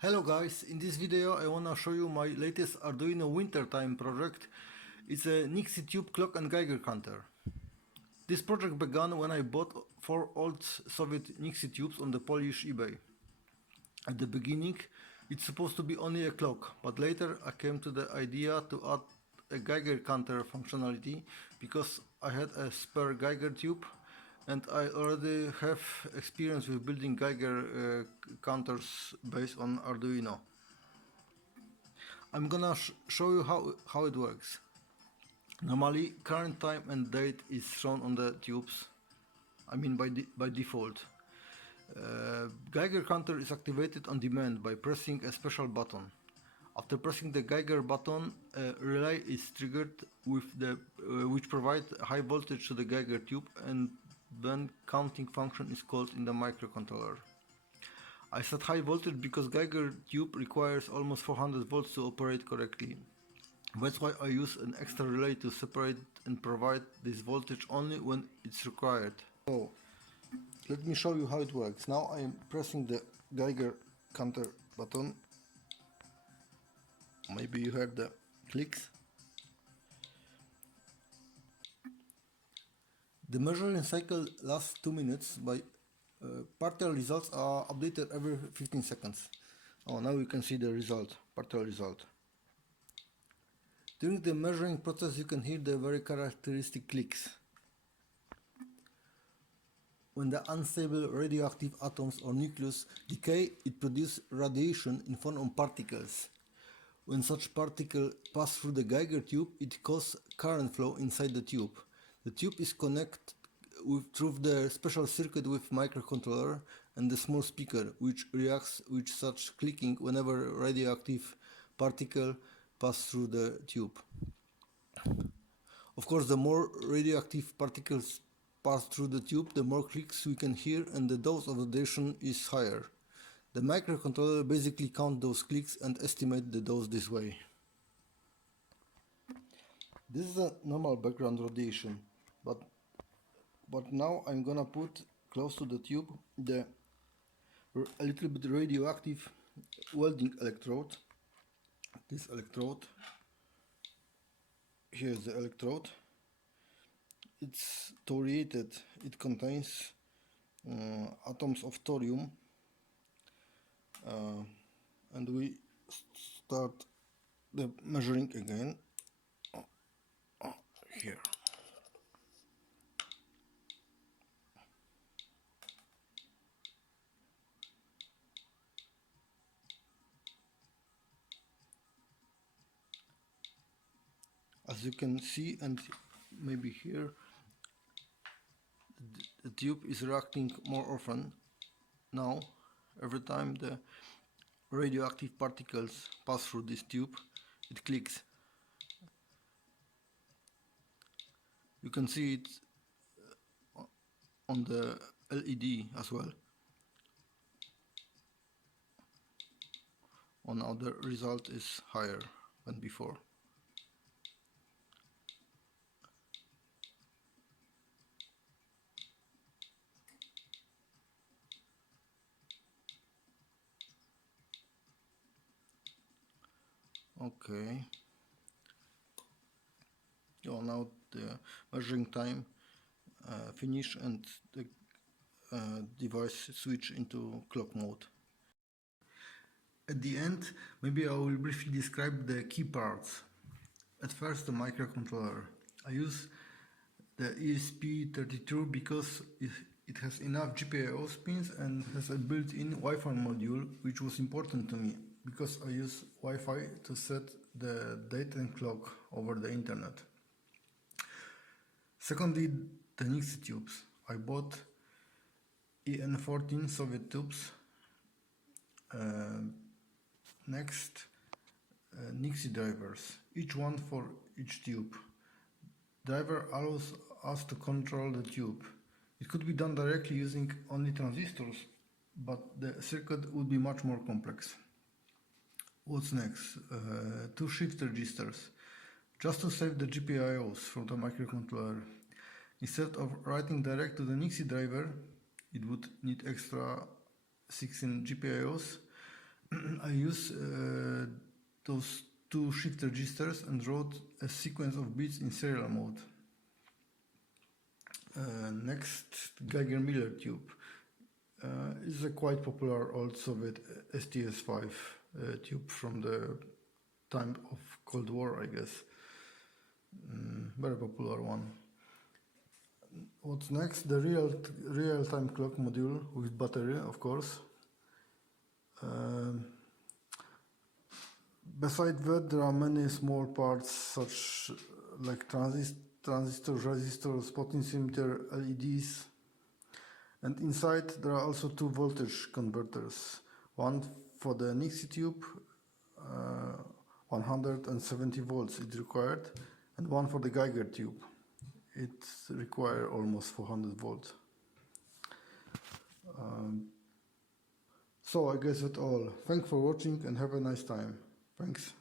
Hello guys, in this video I wanna show you my latest Arduino wintertime project. It's a Nixie Tube Clock and Geiger Counter. This project began when I bought 4 old Soviet Nixie Tubes on the Polish eBay. At the beginning it's supposed to be only a clock, but later I came to the idea to add a Geiger Counter functionality because I had a spare Geiger tube and I already have experience with building Geiger counters based on Arduino. I'm gonna show you how it works. Normally, current time and date is shown on the tubes. I mean by default. Geiger counter is activated on demand by pressing a special button. After pressing the Geiger button, a relay is triggered which provides high voltage to the Geiger tube, and then counting function is called in the microcontroller. I set high voltage because Geiger tube requires almost 400 volts to operate correctly. That's why I use an extra relay to separate and provide this voltage only when it's required. So, let me show you how it works. Now I am pressing the Geiger counter button. Maybe you heard the clicks. The measuring cycle lasts 2 minutes. Partial results are updated every 15 seconds. Oh, now you can see the result, partial result. During the measuring process you can hear the very characteristic clicks. When the unstable radioactive atoms or nucleus decay, it produces radiation in form of particles. When such particles pass through the Geiger tube, it causes current flow inside the tube. The tube is connected through the special circuit with microcontroller and the small speaker, which reacts with such clicking whenever radioactive particle pass through the tube. Of course, the more radioactive particles pass through the tube, the more clicks we can hear and the dose of radiation is higher. The microcontroller basically counts those clicks and estimates the dose this way. This is a normal background radiation, but now I'm gonna put close to the tube a little bit radioactive welding electrode. This electrode, here's the electrode. It's thoriated, it contains atoms of thorium, and we start the measuring again. Here. As you can see and maybe hear, the tube is reacting more often. Now, every time the radioactive particles pass through this tube, it clicks. You can see it on the LED as well. Oh, now the result is higher than before. Okay. Oh, now the measuring time finish and the device switch into clock mode. At the end, maybe I will briefly describe the key parts. At first, the microcontroller. I use the ESP32 because it has enough GPIO pins and has a built-in Wi-Fi module, which was important to me because I use Wi-Fi to set the date and clock over the internet. Secondly, the Nixie tubes. I bought EN14 Soviet tubes. Next, Nixie drivers, each one for each tube. Driver allows us to control the tube. It could be done directly using only transistors, but the circuit would be much more complex. What's next? 2 shift registers, just to save the GPIOs from the microcontroller. Instead of writing direct to the Nixie driver, it would need extra 16 GPIOs. I use those two shift registers and wrote a sequence of bits in serial mode. Next, Geiger Miller tube. Is a quite popular old Soviet STS-5 tube from the time of Cold War, I guess. Very popular one. What's next? The real-time clock module with battery, of course. Besides that, there are many small parts such like transistors, resistors, potentiometer, LEDs, and inside there are also two voltage converters. One for the Nixie tube, 170 volts is required, and one for the Geiger tube. It requires almost 400 volts. So I guess that's all. Thanks for watching and have a nice time. Thanks.